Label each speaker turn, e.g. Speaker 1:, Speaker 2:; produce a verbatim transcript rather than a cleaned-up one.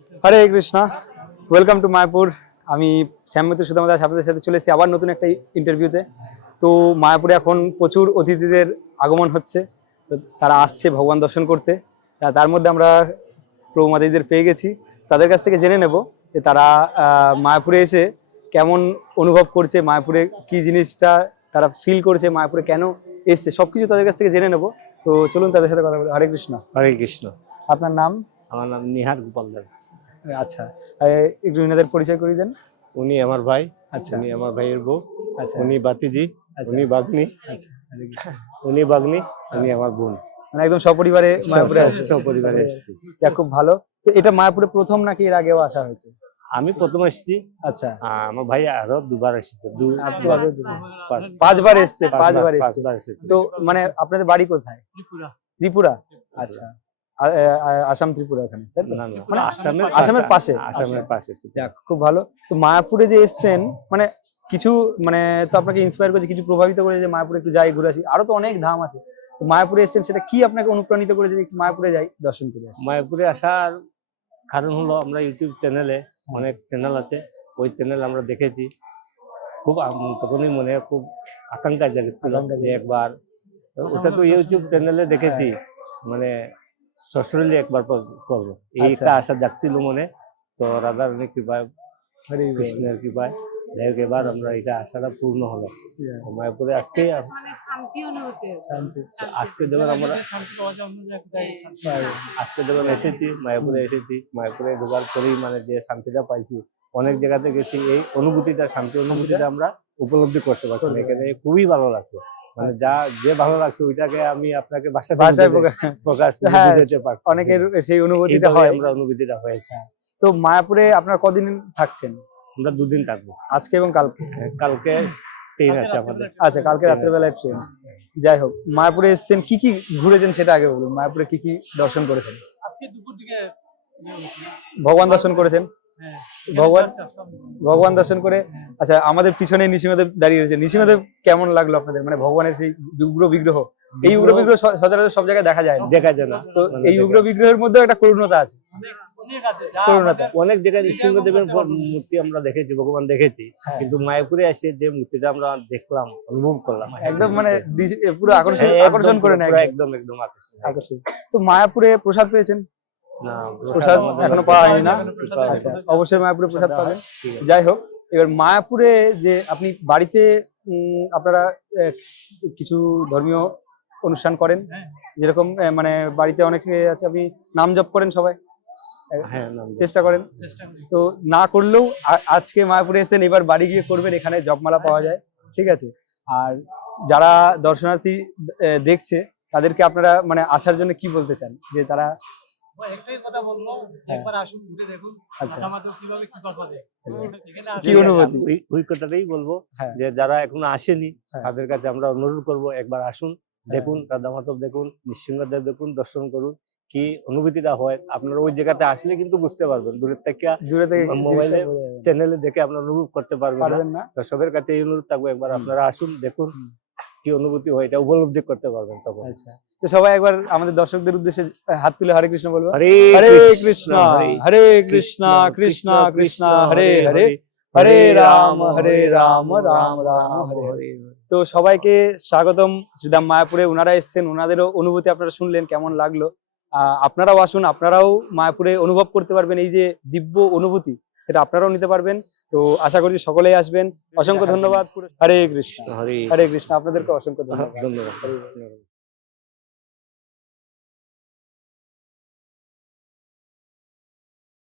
Speaker 1: Hare Krishna, welcome to Mayapur. আমি শ্যামমতি সুদামা দাস আপনাদের সাথে চলে এসেছি আবার নতুন একটা ইন্টারভিউতে। তো মায়াপুরে এখন প্রচুর অতিথিদের আগমন হচ্ছে, তো তারা আসছে ভগবান দর্শন করতে। তা তার মধ্যে আমরা প্রভুমাদিদের পেয়ে গেছি, তাদের কাছ থেকে জেনে নেব যে তারা আহ, মায়াপুরে এসে কেমন অনুভব করছে, মায়াপুরে কি জিনিসটা তারা ফিল করছে, মায়াপুরে কেন এসছে, সবকিছু তাদের কাছ থেকে জেনে নেব। তো চলুন তাদের সাথে কথা বলি। হরে কৃষ্ণ।
Speaker 2: হরে কৃষ্ণ।
Speaker 1: আপনার নাম?
Speaker 2: আমার নাম নিহার গোপাল দেব।
Speaker 1: আচ্ছা, একটু এনাদের পরিচয় করিয়ে দেন।
Speaker 2: উনি আমার ভাই।
Speaker 1: আচ্ছা,
Speaker 2: উনি আমার ভাইয়ের বউ।
Speaker 1: আচ্ছা,
Speaker 2: উনি বাতিজি।
Speaker 1: আচ্ছা,
Speaker 2: উনি বাগনি।
Speaker 1: আচ্ছা, হরে কৃষ্ণ।
Speaker 2: উনি বাগনি। উনি আমার বোন।
Speaker 1: মানে একদম সপরিবারে মায়াপুরে
Speaker 2: সব-
Speaker 1: আসছে।
Speaker 2: সব পরিবারে এসেছি।
Speaker 1: যাক, খুব ভালো। তো এটা মায়াপুরে প্রথম নাকি এর আগেও আসা হয়েছে?
Speaker 2: আমি প্রথম এসেছি।
Speaker 1: আচ্ছা,
Speaker 2: আহ, আমার ভাই আরো দুবার এসেছে। দু-
Speaker 1: আপনি
Speaker 2: দুবার।
Speaker 1: আগে দুবার।
Speaker 2: পাঁচ-
Speaker 1: পাঁচবার এসছে,
Speaker 2: পাঁচবার-
Speaker 1: পাঁচবার এসছে।
Speaker 2: পাঁচবার এসেছে।
Speaker 1: তো মানে আপনাদের বাড়ি কোথায়? ত্রিপুরা। আচ্ছা, আ- আ- আ- আসাম ত্রিপুরা ওখানে, তাই তো?
Speaker 2: না, না,
Speaker 1: মানে
Speaker 2: আসামের
Speaker 1: আসামের পাশে।
Speaker 2: আসামের
Speaker 1: আচ্ছা।
Speaker 2: পাশে।
Speaker 1: যাক, খুব ভালো। তো মায়াপুরে যে এসছেন, মানে কিছু মানে তো আপনাকে ইন্সপায়ার করেছে, কিছু প্রভাবিত করেছে যে মায়াপুরে একটু যাই ঘুরে আসি, আরো তো অনেক ধাম আছে। তো মায়াপুরে এসছেন, সেটা কি আপনাকে অনুপ্রাণিত করেছে যে একটু মায়াপুরে যাই, দর্শন করে আসি?
Speaker 2: মায়াপুরে আসার কারণ হলো আমরা ইউটিউব চ্যানেলে, অনেক চ্যানেল আছে, ওই চ্যানেল আমরা দেখেছি। খুব আম- তখনই মনে খুব আকাঙ্ক্ষা জাগছিল
Speaker 1: আকাঙ্ক্ষা
Speaker 2: যে
Speaker 1: জাগে।
Speaker 2: একবার, ওটা তো ইউটিউব চ্যানেলে দেখেছি, মানে সশরীরে একবার প- করবো এইটা
Speaker 1: আচ্ছা।
Speaker 2: আশা যাচ্ছিল মনে। তো রাধা রানীর কৃপায়,
Speaker 1: হরি বল।
Speaker 2: কৃষ্ণের কৃপায় যাই হোক এবার আমরা এটা আশাটা পূর্ণ হলো।
Speaker 1: Yeah,
Speaker 2: তো মায়াপুরে আজকে
Speaker 3: মানে শান্তি অনুভূতি হচ্ছে।
Speaker 1: শান্তি।
Speaker 2: আজকে যখন আমরা আজকে যখন এসেছি মায়াপুরে এসেছি, মায়াপুরে ঢোকার পরেই মানে যে শান্তিটা পাইছি, অনেক জায়গাতে গেছি, এই অনুভূতিটা, শান্তি অনুভূতিটা আমরা উপলব্ধি করতে পারছি না। এখানে খুবই ভালো লাগছে, মানে যা যে ভালো লাগছে ওইটাকে আমি আপনাকে ভাষাতে
Speaker 1: ভাষায়
Speaker 2: বুঝাতে-
Speaker 1: প্রকাশ-
Speaker 2: প্রকাশ
Speaker 1: হ্যাঁ,
Speaker 2: বুঝাতে পারছি না।
Speaker 1: অনেকের সেই অনুভূতিটা
Speaker 2: এইভাবে
Speaker 1: হয়।
Speaker 2: আমরা অনুভূতিটা হয়েছে।
Speaker 1: তো মায়াপুরে আপনার কদিন থাকছেন?
Speaker 2: আমরা দুদিন থাকবো,
Speaker 1: আজকে এবং কালকে?
Speaker 2: কালকে ট্রেন আছে আমাদের।
Speaker 1: আচ্ছা, কালকে রাত্রেবেলায় ট্রেন। যাই হোক, মায়াপুরে এসেছেন, কি কি ঘুরেছেন সেটা আগে বলুন। মায়াপুরে কি কি দর্শন করেছেন?
Speaker 4: আজকে দুপুর দিকে
Speaker 1: ভগবান দর্শন করেছেন? ভগবান ভগবান দর্শন করে, আচ্ছা, আমাদের পিছনে নৃসিংহদেব দাঁড়িয়ে রয়েছে। নৃসিংহদেব কেমন লাগলো আপনাদের? মানে ভগবানের সেই উগ্র বিগ্রহ, এই উগ্র বিগ্রহ স- সচরাচর সব জায়গায় দেখা যায় না।
Speaker 2: দেখা যায় না।
Speaker 1: তো
Speaker 2: মানে
Speaker 1: এই
Speaker 2: দেখা-
Speaker 1: উগ্র বিগ্রহের মধ্যেও একটা করুণতা আছে।
Speaker 4: অনেক আছে যা
Speaker 1: করুণাটা।
Speaker 4: আমাদের-
Speaker 2: অনেক জায়গায় নৃসিংহদেবের মূর্তি আমরা দেখেছি, ভগবান দেখেছি,
Speaker 1: হ্যাঁ।
Speaker 2: কিন্তু মায়াপুরে এসে যে মূর্তিটা আমরা দেখলাম, অনুভব করলাম,
Speaker 1: একদম মানে দিশ- এ পুরো আকর্ষণ
Speaker 2: একদম
Speaker 1: আকর্ষণ করে নেয়,
Speaker 2: পুরো
Speaker 1: একদম
Speaker 2: একদম একদম আকর্ষণ।
Speaker 1: আকর্ষণ। তো মায়াপুরে প্রসাদ পেয়েছেন?
Speaker 2: না,
Speaker 1: প্রসাদ
Speaker 2: আমাদের
Speaker 1: এখনো
Speaker 2: কাছে
Speaker 1: পাওয়া হয়নি না?
Speaker 2: পাওয়া
Speaker 1: আচ্ছা,
Speaker 2: হয়নি।
Speaker 1: অবশ্যই মায়াপুরে প্রসাদ পাবেন।
Speaker 2: ঠিক আছে।
Speaker 1: যাই হোক, এবার মায়াপুরে যে আপনি বাড়িতে উম, আপনারা আহ, কিছু ধর্মীয় অনুষ্ঠান করেন,
Speaker 4: হ্যাঁ।
Speaker 1: যেরকম আহ, মানে বাড়িতে অনেক ইয়ে আছে, আপনি নাম জপ করেন সবাই,
Speaker 2: হ্যাঁ, নাম জপ।
Speaker 1: চেষ্টা করেন।
Speaker 4: চেষ্টা করি।
Speaker 1: তো না করলেও আ- আজকে মায়াপুরে এসেছেন, এবার বাড়ি গিয়ে করবেন, এখানে জপমালা পাওয়া যায়, ঠিক আছে? আর যারা দর্শনার্থী আহ, দেখছে, তাদেরকে আপনারা মানে আসার জন্য কি বলতে চান, যে তারা
Speaker 4: ও একটাই কথা বলবো,
Speaker 1: হ্যাঁ।
Speaker 4: একবার আসুন, ঘুরে দেখুন
Speaker 1: আচ্ছা।
Speaker 4: আমাদের কিভাবে কৃপা করে। এখানে
Speaker 1: কি
Speaker 4: আসলে
Speaker 1: অনুভূতি?
Speaker 2: ওই- ওই কথাটাই বলবো,
Speaker 1: হ্যাঁ।
Speaker 2: যে যারা এখনো আসেনি
Speaker 1: হ্যাঁ।
Speaker 2: তাদের কাছে আমরা অনুরোধ করব, একবার আসুন, দেখুন, রাধা মাধব দেখুন, নৃসিংহদেব দেখুন, দর্শন করুন, কি অনুভূতিটা হয়। আপনারা ওই জায়গাতে আসলে কিন্তু বুঝতে পারবেন, দূরের থেকে
Speaker 1: দূরে থেকে
Speaker 2: মোবাইলে
Speaker 1: জিনিসটা বোঝা যাবে না।
Speaker 2: চ্যানেলে দেখে আপনারা অনুভব করতে পারবেন না।
Speaker 1: পারবেন না।
Speaker 2: তো সবার কাছে এই অনুরোধ থাকবে, একবার
Speaker 1: হুম।
Speaker 2: আপনারা আসুন, দেখুন
Speaker 1: হুম।
Speaker 2: কি অনুভূতি হয়, এটা উপলব্ধি করতে পারবেন তখন।
Speaker 1: আচ্ছা, তো সবাই একবার আমাদের দর্শকদের উদ্দেশ্যে হাত তুলে হরে কৃষ্ণ বলবো।
Speaker 2: হরে
Speaker 1: হরে
Speaker 2: কৃষ্ণ,
Speaker 1: কৃষ্ণ,
Speaker 2: হরে
Speaker 1: হরে কৃষ্ণ, কৃষ্ণ কৃষ্ণ, হরে হরে, হরে রাম, হরে রাম, রাম রাম, হরে হরে। তো সবাইকে স্বাগতম শ্রীধাম মায়াপুরে। ওনারা এসেছেন, ওনাদেরও অনুভূতি আপনারা শুনলেন, কেমন লাগলো। আহ, আপনারাও আসুন, আপনারাও মায়াপুরে অনুভব করতে পারবেন এই যে দিব্য অনুভূতি, সেটা আপনারাও নিতে পারবেন। তো আশা করছি সকলেই আসবেন। অসংখ্য ধন্যবাদ। হরে কৃষ্ণ,
Speaker 2: হরে
Speaker 1: হরে কৃষ্ণ। আপনাদেরকে অসংখ্য ধন্যবাদ।
Speaker 2: ধন্যবাদ।
Speaker 1: হরে বল।